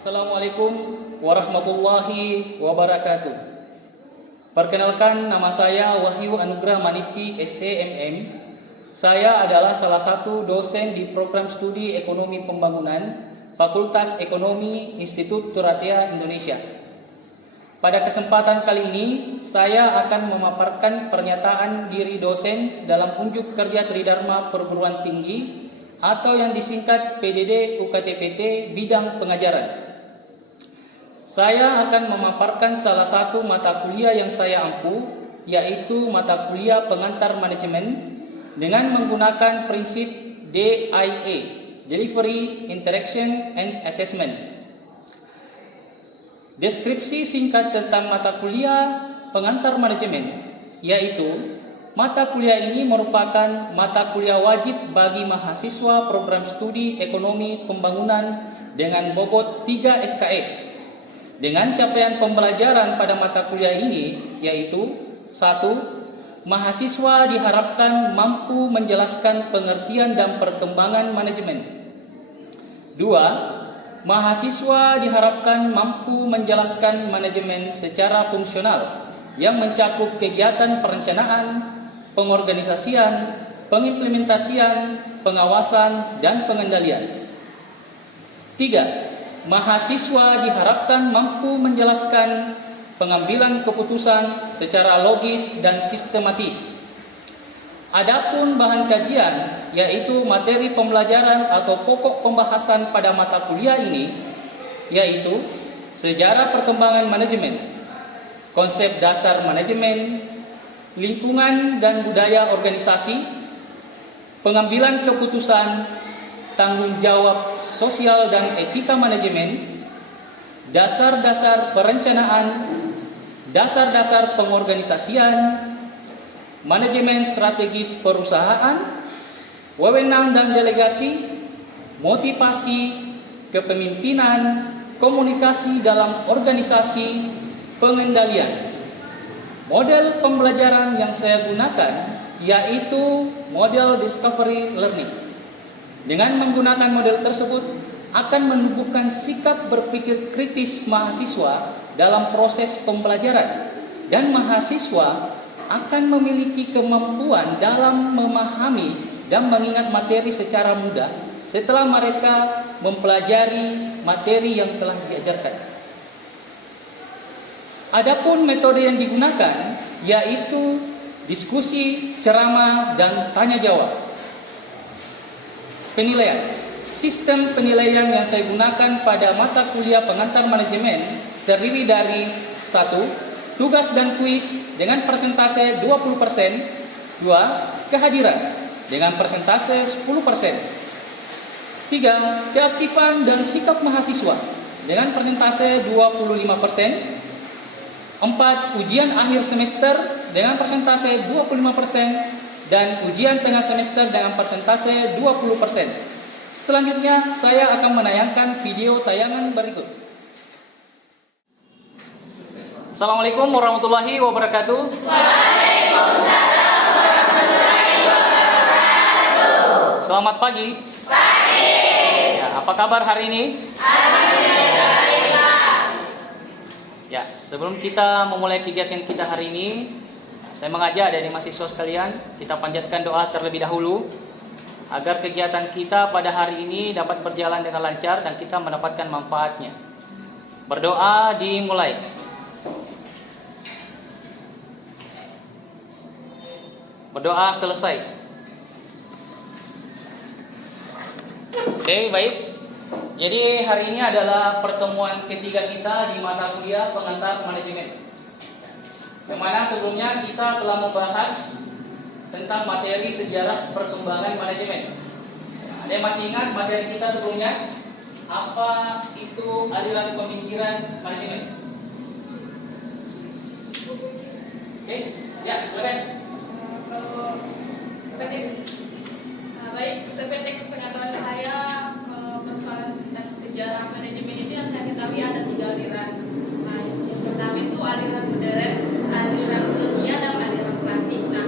Assalamualaikum warahmatullahi wabarakatuh. Perkenalkan, nama saya Wahyu Anugrah Manipi, SCMM. Saya adalah salah satu dosen di program studi Ekonomi Pembangunan, Fakultas Ekonomi, Institut Turatea Indonesia. Pada kesempatan kali ini, saya akan memaparkan pernyataan diri dosen dalam unjuk kerja Tridharma Perguruan Tinggi atau yang disingkat PDD UKTPT bidang pengajaran. Saya akan memaparkan salah satu mata kuliah yang saya ampu, yaitu mata kuliah pengantar manajemen dengan menggunakan prinsip DIA, Delivery, Interaction, and Assessment. Deskripsi singkat tentang mata kuliah pengantar manajemen, yaitu mata kuliah ini merupakan mata kuliah wajib bagi mahasiswa program studi Ekonomi Pembangunan dengan bobot 3 SKS. Dengan capaian pembelajaran pada mata kuliah ini, yaitu 1. Mahasiswa diharapkan mampu menjelaskan pengertian dan perkembangan manajemen. 2. Mahasiswa diharapkan mampu menjelaskan manajemen secara fungsional yang mencakup kegiatan perencanaan, pengorganisasian, pengimplementasian, pengawasan, dan pengendalian. 3. Mahasiswa diharapkan mampu menjelaskan pengambilan keputusan secara logis dan sistematis. Adapun bahan kajian, yaitu materi pembelajaran atau pokok pembahasan pada mata kuliah ini, yaitu sejarah perkembangan manajemen, konsep dasar manajemen, lingkungan dan budaya organisasi, pengambilan keputusan, tanggung jawab sosial dan etika manajemen, dasar-dasar perencanaan, dasar-dasar pengorganisasian, manajemen strategis perusahaan, wewenang dan delegasi, motivasi, kepemimpinan, komunikasi dalam organisasi, pengendalian. Model pembelajaran yang saya gunakan yaitu model discovery learning. Dengan menggunakan model tersebut akan menumbuhkan sikap berpikir kritis mahasiswa dalam proses pembelajaran, dan mahasiswa akan memiliki kemampuan dalam memahami dan mengingat materi secara mudah setelah mereka mempelajari materi yang telah diajarkan. Adapun metode yang digunakan yaitu diskusi, ceramah, dan tanya jawab. Penilaian. Sistem penilaian yang saya gunakan pada mata kuliah pengantar manajemen terdiri dari 1. Tugas dan kuis dengan persentase 20%. 2. Kehadiran dengan persentase 10%. 3. Keaktifan dan sikap mahasiswa dengan persentase 25%. 4. Ujian akhir semester dengan persentase 25%. Dan ujian tengah semester dengan persentase 20%. Selanjutnya, saya akan menayangkan video tayangan berikut. Assalamualaikum warahmatullahi wabarakatuh. Waalaikumsalam warahmatullahi wabarakatuh. Selamat pagi. Pagi. Ya, apa kabar hari ini? Alhamdulillah. Ya, sebelum kita memulai kegiatan kita hari ini, saya mengajak dari mahasiswa sekalian, kita panjatkan doa terlebih dahulu agar kegiatan kita pada hari ini dapat berjalan dengan lancar dan kita mendapatkan manfaatnya. Berdoa dimulai. Berdoa selesai. Oke, baik. Jadi hari ini adalah pertemuan ketiga kita di mata kuliah pengantar manajemen. Yang mana sebelumnya kita telah membahas tentang materi sejarah perkembangan manajemen. Ada yang masih ingat materi kita sebelumnya? Apa itu aliran pemikiran manajemen? Oke, ya silakan. Kalau sependek pengetahuan saya, persoalan tentang sejarah manajemen itu yang saya ketahui ada 3 aliran. Nah, yang pertama itu aliran modern, aliran ilmiah, dan aliran klasik. Nah,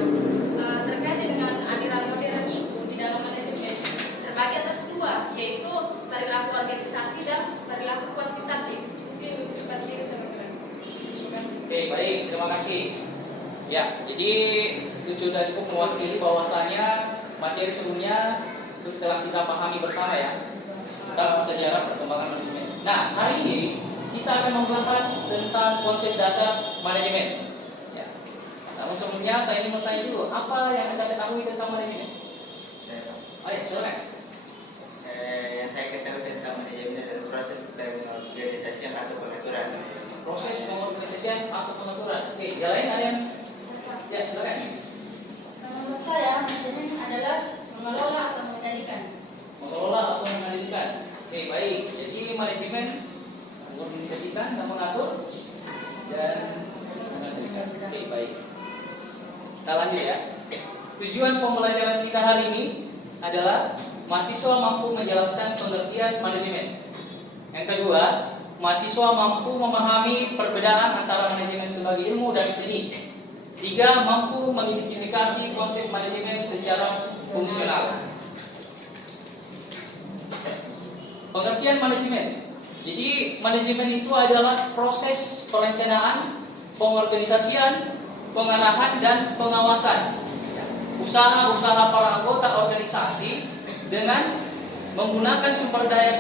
terkait dengan aliran modern itu di dalam manajemen terbagi atas 2, yaitu perilaku organisasi dan perilaku kuantitatif. Oke, baik, terima kasih. Ya, jadi itu sudah cukup mewakili bahwasanya materi sebelumnya itu telah kita pahami bersama ya tentang sejarah perkembangan manajemen. Nah, hari ini kita akan membahas tentang konsep dasar manajemen. Ya. Namun sebelumnya saya ingin bertanya dulu, apa yang Anda ketahui tentang manajemen? Ayo, silakan. Yang saya ketahui tentang manajemen adalah proses pengorganisasian atau pengaturan. Proses pengorganisasian atau pengaturan. Oke, yang lain ada yang? Ya, silakan. Menurut saya, manajemen adalah mengelola atau mengendalikan. Mengelola atau mengendalikan. Oke, baik. Jadi manajemen mengorganisasikan dan mengatur dan mengendalikan. Oke, baik. Kita lanjut ya. Tujuan pembelajaran kita hari ini adalah mahasiswa mampu menjelaskan pengertian manajemen. Yang kedua, mahasiswa mampu memahami perbedaan antara manajemen sebagai ilmu dan seni. Tiga, mampu mengidentifikasi konsep manajemen secara fungsional. Pengertian manajemen. Jadi manajemen itu adalah proses perencanaan, pengorganisasian, pengarahan dan pengawasan usaha-usaha para anggota organisasi dengan menggunakan sumber daya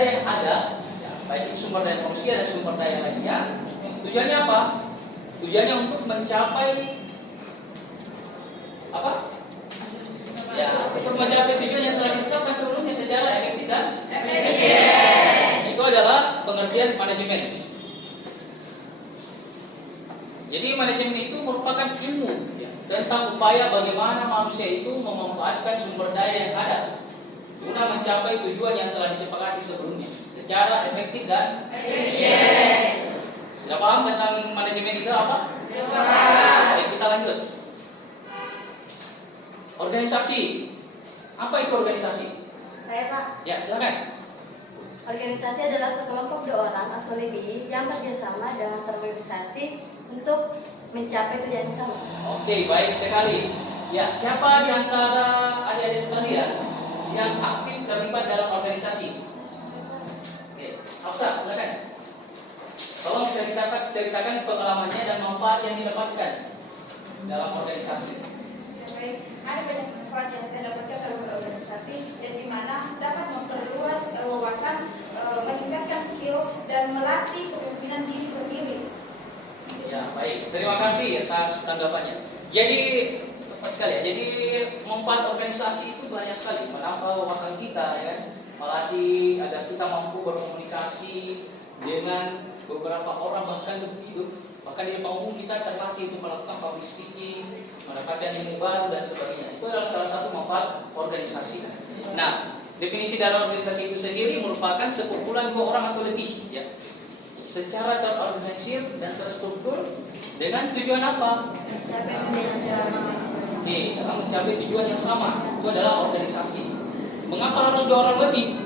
yang ada, baik itu sumber daya manusia dan sumber daya lainnya. Tujuannya apa? Tujuannya untuk mencapai apa? Ya, untuk mencapai tujuan yang telah ditetapkan sebelumnya secara efektif dan efisien. Itu adalah pengertian manajemen. Jadi manajemen itu merupakan ilmu ya, tentang upaya bagaimana manusia itu memanfaatkan sumber daya yang ada guna mencapai tujuan yang telah disepakati sebelumnya secara efektif dan efisien. Sudah paham tentang manajemen itu apa? Oke, kita lanjut. Organisasi. Apa itu organisasi? Saya Pak, Ya, silakan. organisasi adalah sekelompok 2 orang atau lebih yang bekerjasama dengan terorganisasi untuk mencapai tujuan yang sama. Oke, baik sekali. Ya, siapa di antara adik-adik sekalian yang aktif terlibat dalam organisasi? Oke, Hafsah, silakan. Tolong ceritakan pengalamannya dan manfaat yang didapatkan dalam organisasi. Baik, ada banyak manfaat yang saya dapatkan dalam berorganisasi dan di mana dapat memperluas wawasan, meningkatkan skill dan melatih kepemimpinan diri sendiri. Ya, baik. Terima kasih atas tanggapannya. Jadi tepat sekali ya. Jadi manfaat organisasi itu banyak sekali, menambah wawasan kita ya, melatih agar kita mampu berkomunikasi dengan beberapa orang bahkan lebih. Bahkan di depan umum kita terlatih untuk melakukan public speaking, mendapatkan ilmu baru dan sebagainya. Itu adalah salah satu manfaat organisasi. Nah, definisi dari organisasi itu sendiri merupakan sekumpulan 2 orang atau lebih ya, secara terorganisir dan terstruktur dengan tujuan apa? Dalam mencapai tujuan yang sama. Itu adalah organisasi. Mengapa harus 2 orang lebih?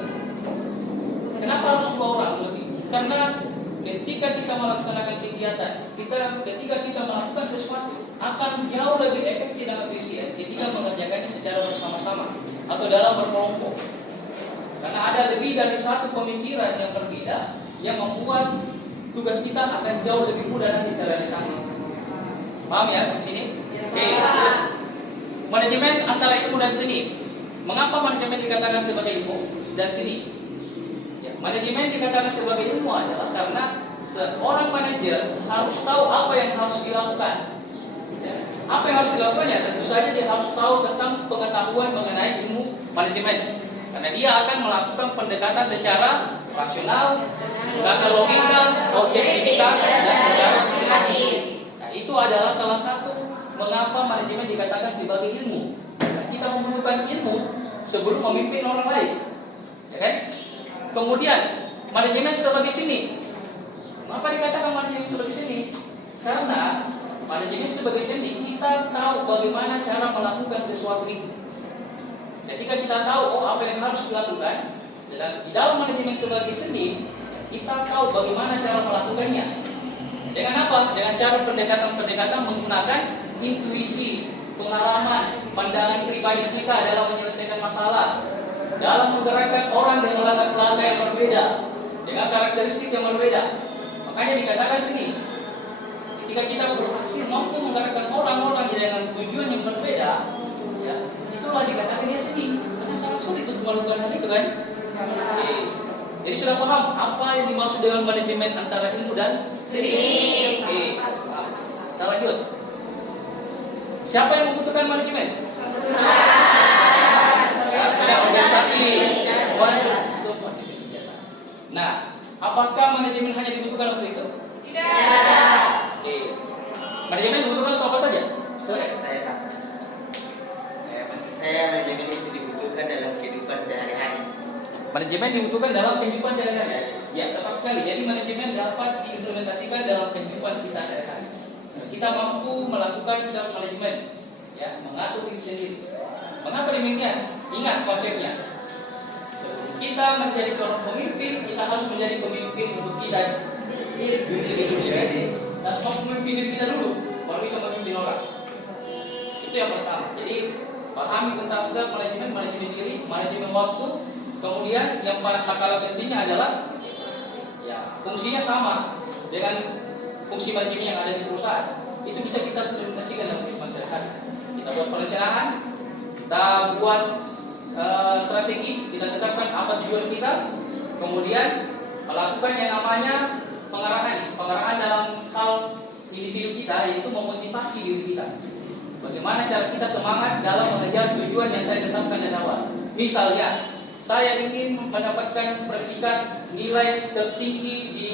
Kenapa harus 2 orang lebih? Karena ketika kita melaksanakan kegiatan, ketika kita melakukan sesuatu akan jauh lebih efektif dan efisien ketika mengerjakannya secara bersama-sama atau dalam berkelompok. Karena ada lebih dari satu pemikiran yang berbeda yang membuat tugas kita akan jauh lebih mudah dan terrealisasi. Paham ya di sini? Oke. Manajemen antara ilmu dan seni. Mengapa manajemen dikatakan sebagai ilmu dan seni? Ya, manajemen dikatakan sebagai ilmu adalah karena seorang manajer harus tahu apa yang harus dilakukan. Ya, apa yang harus dilakukannya? Tentu saja dia harus tahu tentang pengetahuan mengenai ilmu manajemen. Karena dia akan melakukan pendekatan secara rasional, menggunakan logika, objektivitas, dan secara sistematis. Nah, itu adalah salah satu mengapa manajemen dikatakan sebagai ilmu. Kita membutuhkan ilmu sebelum memimpin orang lain, ya kan? Kemudian manajemen sebagai seni. Mengapa dikatakan manajemen sebagai seni? Karena manajemen sebagai seni kita tahu bagaimana cara melakukan sesuatu itu. Ketika kita tahu apa yang harus dilakukan, sedang di dalam manajemen sebagai seni kita tahu bagaimana cara melakukannya. Dengan apa? Dengan cara pendekatan-pendekatan menggunakan intuisi, pengalaman, pandangan pribadi kita dalam menyelesaikan masalah, dalam menggerakkan orang dengan latar belakang yang berbeda, dengan karakteristik yang berbeda. Makanya dikatakan sini, ketika kita berhasil mampu menggerakkan orang-orang dengan tujuan yang berbeda, ya, itulah dikatakan dia seni. Karena sangat sulit untuk melakukan hal itu kan. Oke. Jadi sudah paham apa yang dimaksud dengan manajemen antara ilmu dan seni? Oke. Paham. Kita lanjut. Siapa yang membutuhkan manajemen? Ya, organisasi. Semua titik kegiatan. Nah, apakah manajemen hanya dibutuhkan untuk itu? Tidak. Oke. Manajemen dibutuhkan untuk apa saja? Silakan. Saya Pak. Saya manajemen itu dibutuhkan dalam kehidupan sehari-hari. Manajemen dibutuhkan dalam kehidupan sehari-hari. Ya, tepat sekali. Jadi manajemen dapat diimplementasikan dalam kehidupan kita sehari-hari. Kita mampu melakukan self management, ya, mengatur diri sendiri. Mengapa demikian? Ingat konsepnya. Sebelum kita menjadi seorang pemimpin, kita harus menjadi pemimpin untuk kita diri sendiri. Kita harus memimpin diri kita dulu, baru bisa memimpin orang. Itu yang pertama. Jadi pahami tentang self management, manajemen diri, manajemen waktu. Kemudian yang paling tak kalah pentingnya adalah, ya, fungsinya sama dengan fungsi manajemen yang ada di perusahaan. Itu bisa kita implementasikan dalam kehidupan sehari-hari. Kita buat perencanaan, kita buat strategi, kita tetapkan apa tujuan kita, kemudian melakukan yang namanya pengarahan dalam hal individu kita, yaitu memotivasi diri kita. Bagaimana cara kita semangat dalam mengejar tujuan yang saya tetapkan dari awal. Misalnya, saya ingin mendapatkan predikat nilai tertinggi di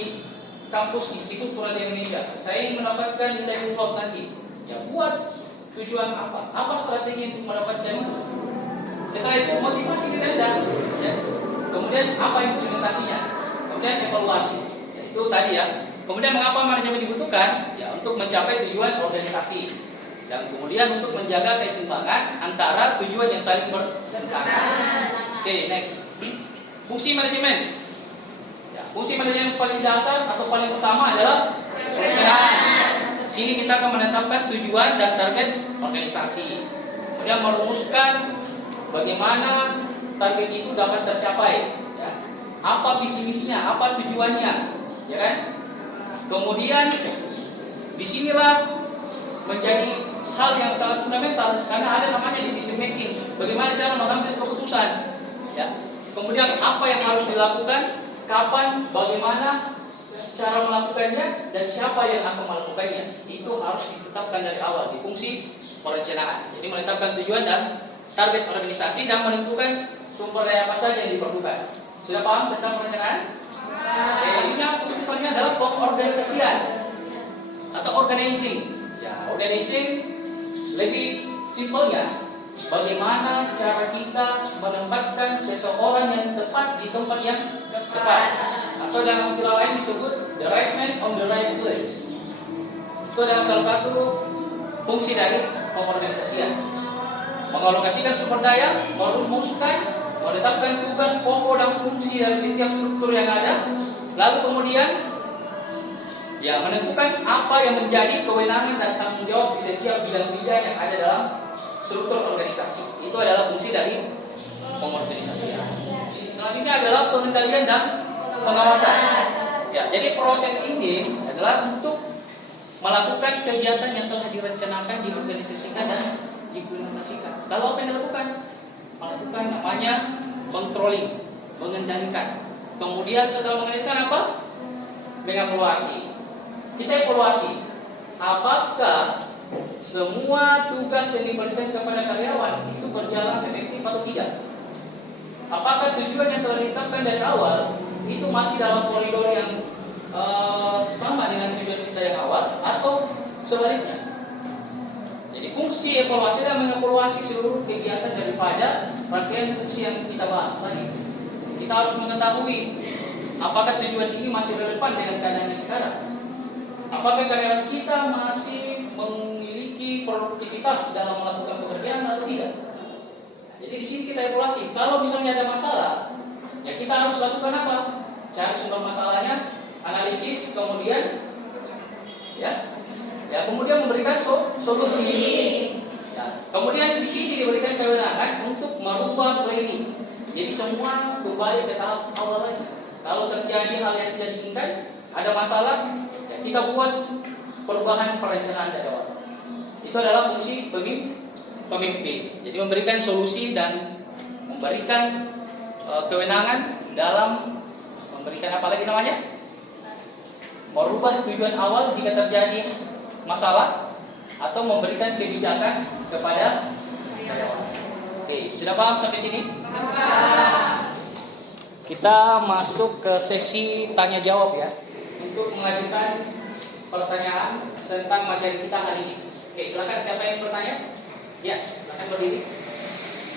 kampus Institut Kuradia Indonesia. Saya ingin mendapatkan nilai top nanti. Ya, buat tujuan apa? Apa strategi untuk mendapatkan itu? Setelah itu motivasi diri Anda. Ya. Kemudian apa implementasinya? Kemudian evaluasi. Ya, itu tadi ya. Kemudian mengapa manajemen dibutuhkan? Ya, untuk mencapai tujuan organisasi. Dan kemudian untuk menjaga keseimbangan antara tujuan yang saling berdekatan. Oke, next. Fungsi manajemen. Ya, fungsi manajemen paling dasar atau paling utama adalah perencanaan. Sini kita akan menetapkan tujuan dan target organisasi. Kemudian merumuskan bagaimana target itu dapat tercapai. Ya. Apa visi misinya, apa tujuannya, ya kan? Kemudian disinilah menjadi hal yang sangat fundamental karena ada namanya decision making. Bagaimana cara mengambil keputusan? Ya. Kemudian apa yang harus dilakukan, kapan, bagaimana cara melakukannya, dan siapa yang akan melakukannya. Itu harus ditetapkan dari awal di fungsi perencanaan. Jadi menetapkan tujuan dan target organisasi dan menentukan sumber daya apa saja yang diperlukan. Sudah paham tentang perencanaan? Ini yang fungsi selanjutnya adalah pengorganisasian atau organizing. Ya, organizing lebih simpelnya, bagaimana cara kita menempatkan seseorang yang tepat di tempat yang tepat, atau dalam istilah lain disebut the right man on the right place. Itu adalah salah satu fungsi dari pengorganisasian. Mengalokasikan sumber daya, merumuskan, menetapkan tugas pokok dan fungsi dari setiap struktur yang ada, lalu kemudian ya menentukan apa yang menjadi kewenangan dan tanggung jawab di setiap bidang-bidang yang ada dalam struktur organisasi. Itu adalah fungsi dari pengorganisasian. Selanjutnya adalah pengendalian dan pengawasan. Ya, jadi proses ini adalah untuk melakukan kegiatan yang telah direncanakan, diorganisasikan dan diimplementasikan. Lalu apa yang dilakukan? Melakukan namanya controlling, mengendalikan. Kemudian setelah mengendalikan apa? Mengevaluasi. Kita evaluasi apakah semua tugas yang diberikan kepada karyawan itu berjalan efektif atau tidak. Apakah tujuan yang telah ditetapkan dari awal itu masih dalam koridor yang sama dengan tujuan kita yang awal atau sebaliknya. Jadi fungsi evaluasi adalah mengevaluasi seluruh kegiatan daripada rangkaian fungsi yang kita bahas tadi. Kita harus mengetahui apakah tujuan ini masih relevan dengan keadaannya sekarang. Apakah karyawan kita masih memiliki produktivitas dalam melakukan pekerjaan atau tidak? Jadi di sini kita evaluasi. Kalau misalnya ada masalah, ya kita harus lakukan apa? Cari sumber masalahnya, analisis, kemudian kemudian memberikan solusi. Ya. Kemudian di sini diberikan kewenangan untuk merubah planning. Jadi semua kembali ke tahap awal lagi. Kalau terjadi hal yang tidak diinginkan, ada masalah, ya kita buat perubahan perencanaan dari awal. Itu adalah fungsi pemimpin. Jadi memberikan solusi dan memberikan kewenangan dalam memberikan apa lagi namanya? Merubah tujuan awal jika terjadi masalah atau memberikan kebijakan kepada karyawan. Oke, sudah paham sampai sini? Kita masuk ke sesi tanya jawab ya, untuk mengajukan pertanyaan tentang materi kita hari ini. Oke, silakan siapa yang bertanya? Ya, silakan berdiri.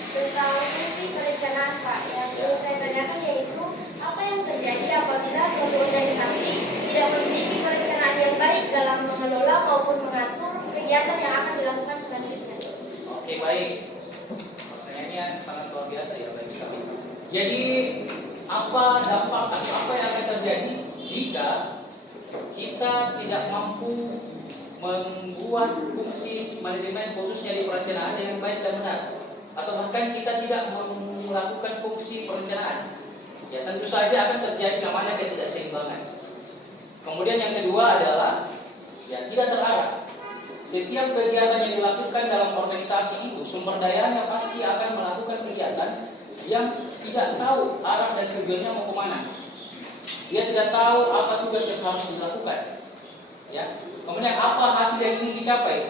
Tentang fungsi perencanaan Pak, yang ingin saya tanyakan yaitu apa yang terjadi apabila suatu organisasi tidak memiliki perencanaan yang baik dalam mengelola maupun mengatur kegiatan yang akan dilakukan selanjutnya. Oke, baik. Pertanyaannya sangat luar biasa ya, baik sekali. Jadi apa dampak atau apa yang akan terjadi jika kita tidak mampu membuat fungsi manajemen khususnya di perencanaan yang baik dan benar, atau bahkan kita tidak melakukan fungsi perencanaan? Ya tentu saja akan terjadi namanya ketidakseimbangan. Kemudian yang kedua adalah ya tidak terarah. Setiap kegiatan yang dilakukan dalam organisasi itu sumber dayanya pasti akan melakukan kegiatan yang tidak tahu arah dan tujuannya mau kemana. Dia tidak tahu apa tugas yang harus dilakukan. Ya. Kemudian apa hasil yang ingin dicapai?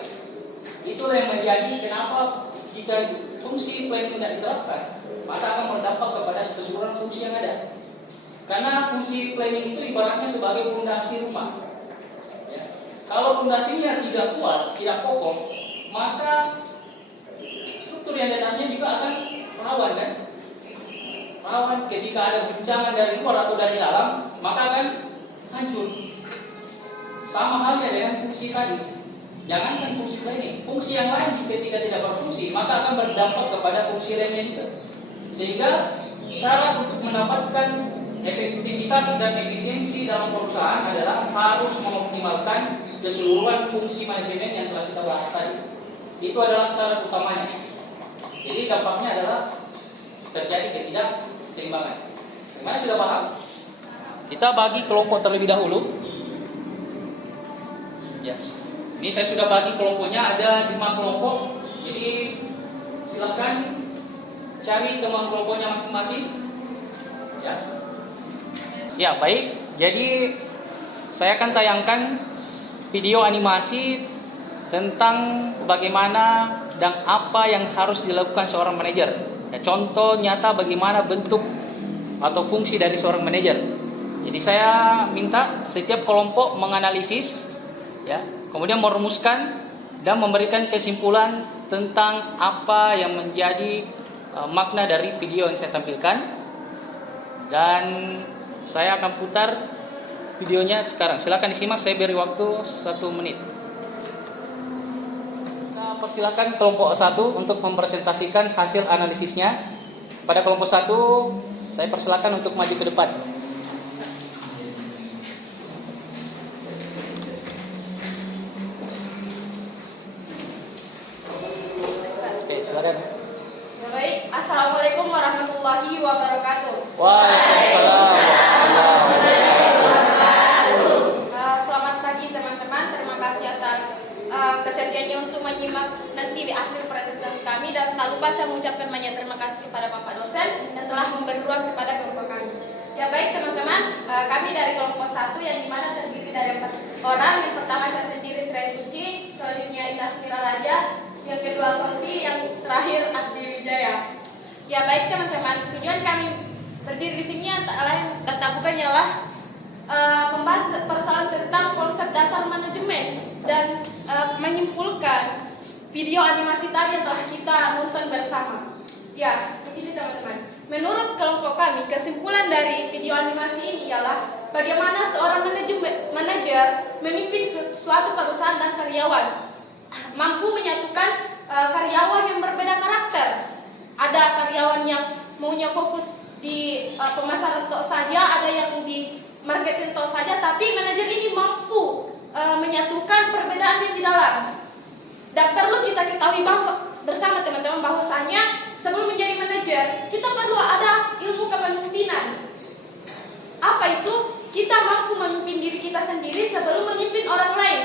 Itulah yang menjadi kenapa jika fungsi planning tidak diterapkan, maka akan berdampak kepada keseluruhan fungsi yang ada. Karena fungsi planning itu ibaratnya sebagai fondasi rumah. Ya. Kalau fondasinya tidak kuat, tidak kokoh, maka struktur yang di atasnya juga akan rawan kan? Rawan ketika ada guncangan dari luar atau dari dalam, maka akan hancur. Sama halnya dengan fungsi tadi. Jangankan fungsi planning, fungsi yang lain ketika tidak berfungsi, maka akan berdampak kepada fungsi lainnya juga. Sehingga syarat untuk mendapatkan efektivitas dan efisiensi dalam perusahaan adalah harus mengoptimalkan keseluruhan fungsi manajemen yang telah kita bahas tadi. Itu adalah syarat utamanya. Jadi dampaknya adalah terjadi ketidakseimbangan. Gimana, sudah paham? Kita bagi kelompok terlebih dahulu. Yes. Ini saya sudah bagi kelompoknya, ada 5 kelompok. Jadi silakan cari teman kelompoknya masing-masing. Ya. Ya, baik. Jadi saya akan tayangkan video animasi tentang bagaimana dan apa yang harus dilakukan seorang manajer. Ya, contoh nyata bagaimana bentuk atau fungsi dari seorang manajer. Jadi saya minta setiap kelompok menganalisis, ya, kemudian merumuskan dan memberikan kesimpulan tentang apa yang menjadi makna dari video yang saya tampilkan. Dan saya akan putar videonya sekarang. Silakan disimak, saya beri waktu 1 menit. Kita persilakan kelompok 1 untuk mempresentasikan hasil analisisnya. Pada kelompok 1, saya persilakan untuk maju ke depan. Oke, silakan. Baik, Assalamualaikum warahmatullahi wabarakatuh. Waalaikumsalam warahmatullahi wabarakatuh. Selamat pagi teman-teman, terima kasih atas kesediaannya untuk menyimak nanti hasil presentasi kami, dan tak lupa saya mengucapkan banyak terima kasih kepada Bapak dosen yang telah memberi ruang kepada kelompok kami. Ya baik teman-teman, kami dari kelompok 1 yang dimana terdiri dari 4 orang. Yang pertama saya sendiri, Sri Suci, selanjutnya Indah Smilaraja, yang kedua Solvi, yang terakhir Abdi Wijaya. Ya baik teman-teman, tujuan kami berdiri di sini tak lain dan tak bukan ialah membahas persoalan tentang konsep dasar manajemen dan menyimpulkan video animasi tadi yang telah kita nonton bersama. Ya, begini teman-teman. Menurut kelompok kami, kesimpulan dari video animasi ini ialah bagaimana seorang manajer memimpin suatu perusahaan dan karyawan, mampu menyatukan karyawan yang berbeda karakter. Ada karyawan yang maunya fokus di pemasaran tok saja, ada yang di marketing tok saja, tapi manajer ini mampu menyatukan perbedaan yang di dalam. Dan perlu kita ketahui bahwa bersama teman-teman bahwasanya sebelum menjadi manajer kita perlu ada ilmu kepemimpinan. Apa itu? Kita mampu memimpin diri kita sendiri sebelum memimpin orang lain.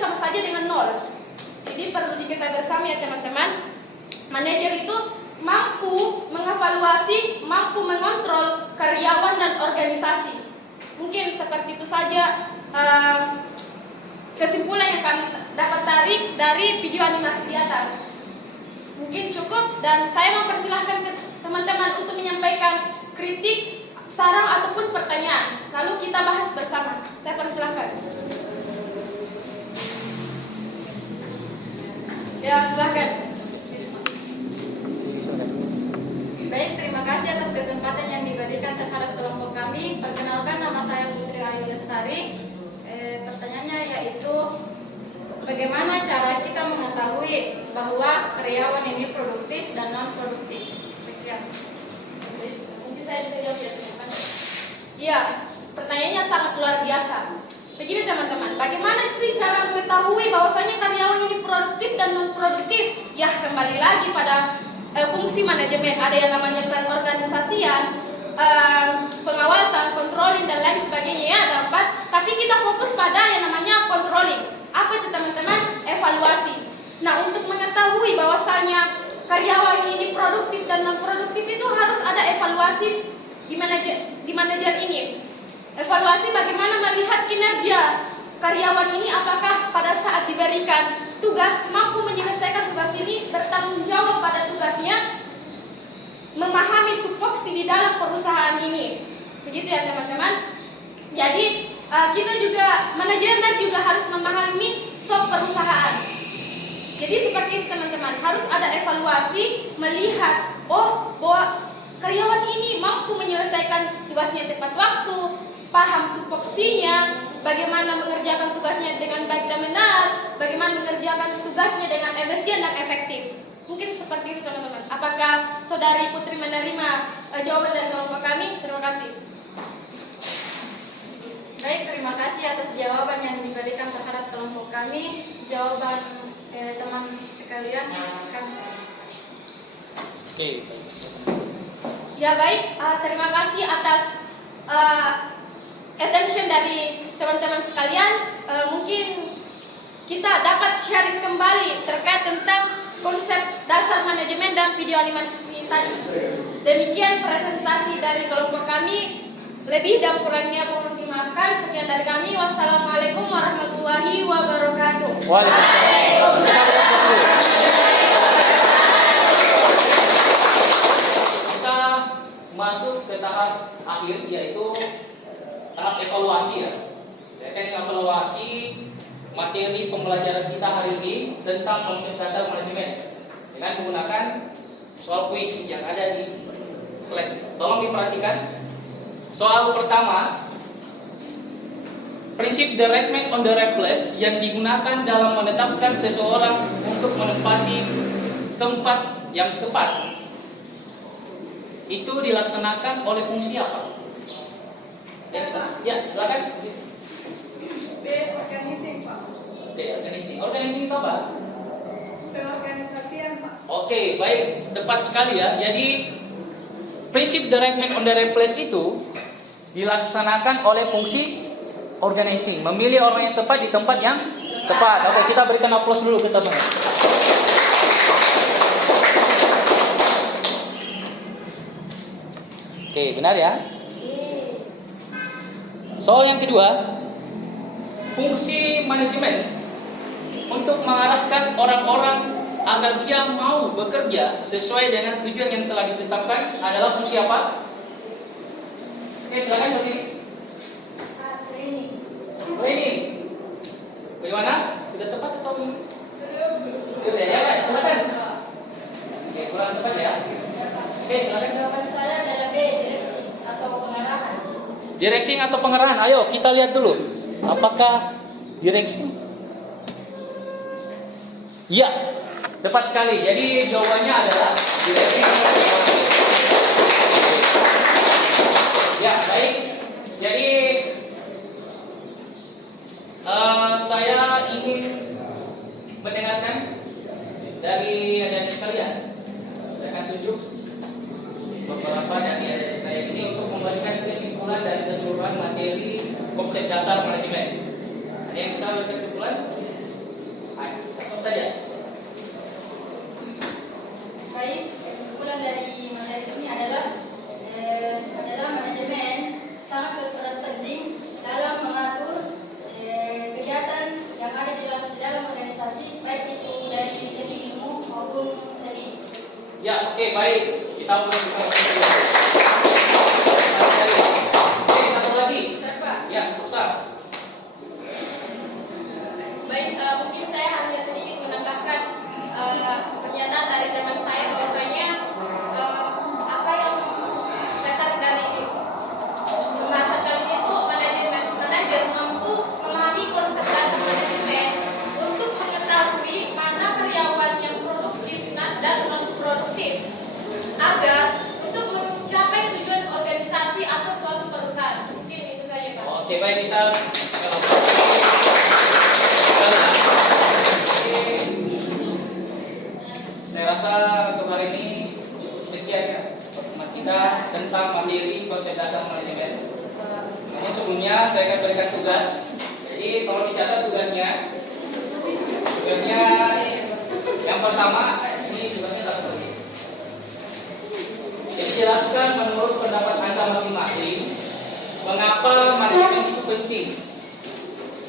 sama saja dengan nol. Jadi perlu diketahui bersama ya teman-teman, manajer itu mampu mengevaluasi, mampu mengontrol karyawan dan organisasi. Mungkin seperti itu saja kesimpulan yang kami dapat tarik dari video animasi di atas. Mungkin cukup, dan saya mempersilahkan teman-teman untuk menyampaikan kritik, saran ataupun pertanyaan. Lalu kita bahas bersama. Saya persilahkan. Ya, silakan. Baik, terima kasih atas kesempatan yang diberikan terhadap kelompok kami. Perkenalkan, nama saya Putri Ayu Lestari. Pertanyaannya yaitu, bagaimana cara kita mengetahui bahwa karyawan ini produktif dan non produktif? Sekian. Mungkin saya bisa jawab ya teman-teman. Iya, pertanyaannya sangat luar biasa. Begini teman-teman, bagaimana sih cara mengetahui bahwasanya karyawan ini produktif dan non produktif? Ya, kembali lagi pada fungsi manajemen. Ada yang namanya pengorganisasian, pengawasan, controlling dan lain sebagainya ya, ada 4. Tapi kita fokus pada yang namanya controlling. Apa itu teman-teman? Evaluasi. Nah, untuk mengetahui bahwasanya karyawan ini produktif dan non produktif itu harus ada evaluasi di manajer ini. Evaluasi bagaimana melihat kinerja karyawan ini, apakah pada saat diberikan tugas mampu menyelesaikan tugas ini, bertanggung jawab pada tugasnya, memahami tupoksi di dalam perusahaan ini. Begitu ya teman-teman. Jadi kita juga, manajemen juga harus memahami SOP perusahaan. Jadi seperti itu teman-teman, harus ada evaluasi, melihat bahwa karyawan ini mampu menyelesaikan tugasnya tepat waktu, paham tupoksinya, bagaimana mengerjakan tugasnya dengan baik dan benar, bagaimana mengerjakan tugasnya dengan efisien dan efektif. Mungkin seperti itu teman-teman. Apakah saudari Putri menerima jawaban dari kelompok kami? Terima kasih. Baik, terima kasih atas jawaban yang diberikan terhadap kelompok kami. Jawaban teman sekalian kami. Ya baik, terima kasih atas attention dari teman-teman sekalian. Mungkin kita dapat sharing kembali terkait tentang konsep dasar manajemen dan video animasi tadi. Demikian presentasi dari kelompok kami. Lebih dan kurangnya mohon dimaafkan. Sekian dari kami. Wassalamualaikum warahmatullahi wabarakatuh. Kita masuk ke tahap akhir, yaitu tahap evaluasi ya. Saya akan evaluasi materi pembelajaran kita hari ini tentang konsep dasar manajemen dengan menggunakan soal kuis yang ada di slide. Tolong diperhatikan. Soal pertama, prinsip direct man on the right place yang digunakan dalam menetapkan seseorang untuk menempati tempat yang tepat itu dilaksanakan oleh fungsi apa? Ya, silakan. B. Organizing, Pak. Oke, organizing. Organizing itu apa? Organisasian, Pak. Oke, baik, tepat sekali ya. Jadi prinsip direct man on the right place itu dilaksanakan oleh fungsi organizing, memilih orang yang tepat di tempat yang tepat. Oke, kita berikan aplaus dulu ke teman. Oke, benar ya? Soal yang kedua, fungsi manajemen untuk mengarahkan orang-orang agar dia mau bekerja sesuai dengan tujuan yang telah ditetapkan adalah fungsi apa? Oke, silakan berdiri. Training. Bagaimana? Sudah tepat atau belum? Belum ya, silakan. Oke, kurang tepat ya. Oke, silakan. Jawaban saya adalah B, direksi atau pengarahan. Direksi atau pengarahan? Ayo kita lihat dulu. Apakah direksi? Iya, tepat sekali. Jadi jawabannya adalah direksi atau pengarahan. Ya, baik. Jadi saya ingin mendengarkan dari adik-adik sekalian. Saya akan tunjuk beberapa dari adik-adik sekalian ini untuk memberikan kesimpulan dari keseluruhan materi konsep dasar manajemen. Ada yang bisa berkesimpulan? Ya, oke, baik. Kita mulai. Oke, satu lagi. Siapa? Ya, Ustaz. Baik, mungkin saya hanya sedikit menambahkan pernyataan dari teman saya bahwasanya apa yang saya tarik dari pembahasan kali ini itu manajer mampu memahami konsep dasar manajemen untuk mengetahui mana karyawan yang produktif dan non produktif agar untuk mencapai tujuan organisasi atau suatu perusahaan. Mungkin itu saja, Pak. Oke, baik, kita saya rasa untuk hari ini cukup sekian ya pertemuan kita tentang materi konsep dasar manajemen. Ini sebelumnya saya akan berikan tugas. Jadi kalau dicatat tugasnya yang pertama ini tugasnya satu lagi. Jadi jelaskan menurut pendapat Anda masing-masing mengapa manajemen itu penting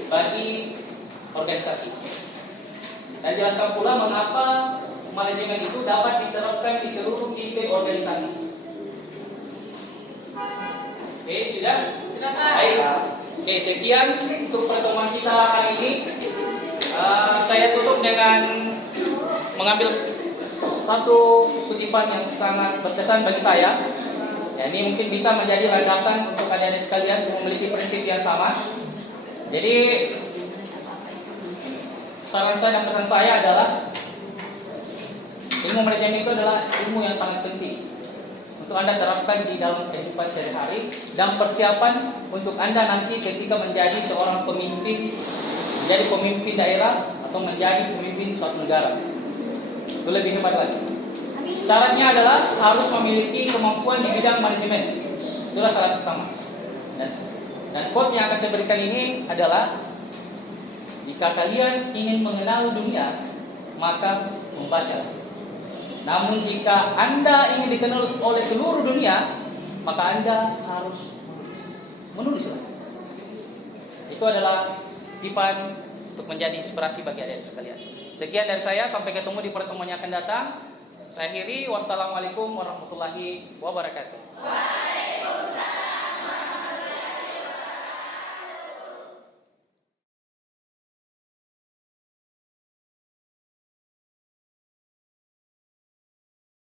bagi organisasi. Dan jelaskan pula mengapa manajemen itu dapat diterapkan di seluruh tipe organisasi. Oke, sudah? Sudah, Pak. Baik. Oke, sekian untuk pertemuan kita kali ini. Saya tutup dengan mengambil satu kutipan yang sangat berkesan bagi saya. Ya, ini mungkin bisa menjadi landasan untuk kalian sekalian untuk memiliki prinsip yang sama. Jadi saran saya dan pesan saya adalah ilmu manajemen itu adalah ilmu yang sangat penting untuk Anda terapkan di dalam kehidupan sehari-hari dan persiapan untuk Anda nanti ketika menjadi seorang pemimpin, menjadi pemimpin daerah atau menjadi pemimpin suatu negara. Itu lebih hebat lagi. Syaratnya adalah harus memiliki kemampuan di bidang manajemen. Itulah syarat pertama. Dan quote yang akan saya berikan ini adalah, jika kalian ingin mengenal dunia, maka membaca. Namun jika Anda ingin dikenal oleh seluruh dunia, maka Anda harus menulislah. Itu adalah tipan untuk menjadi inspirasi bagi adik-adik sekalian. Sekian dari saya, sampai ketemu di pertemuan yang akan datang. Saya akhiri, wassalamualaikum warahmatullahi wabarakatuh.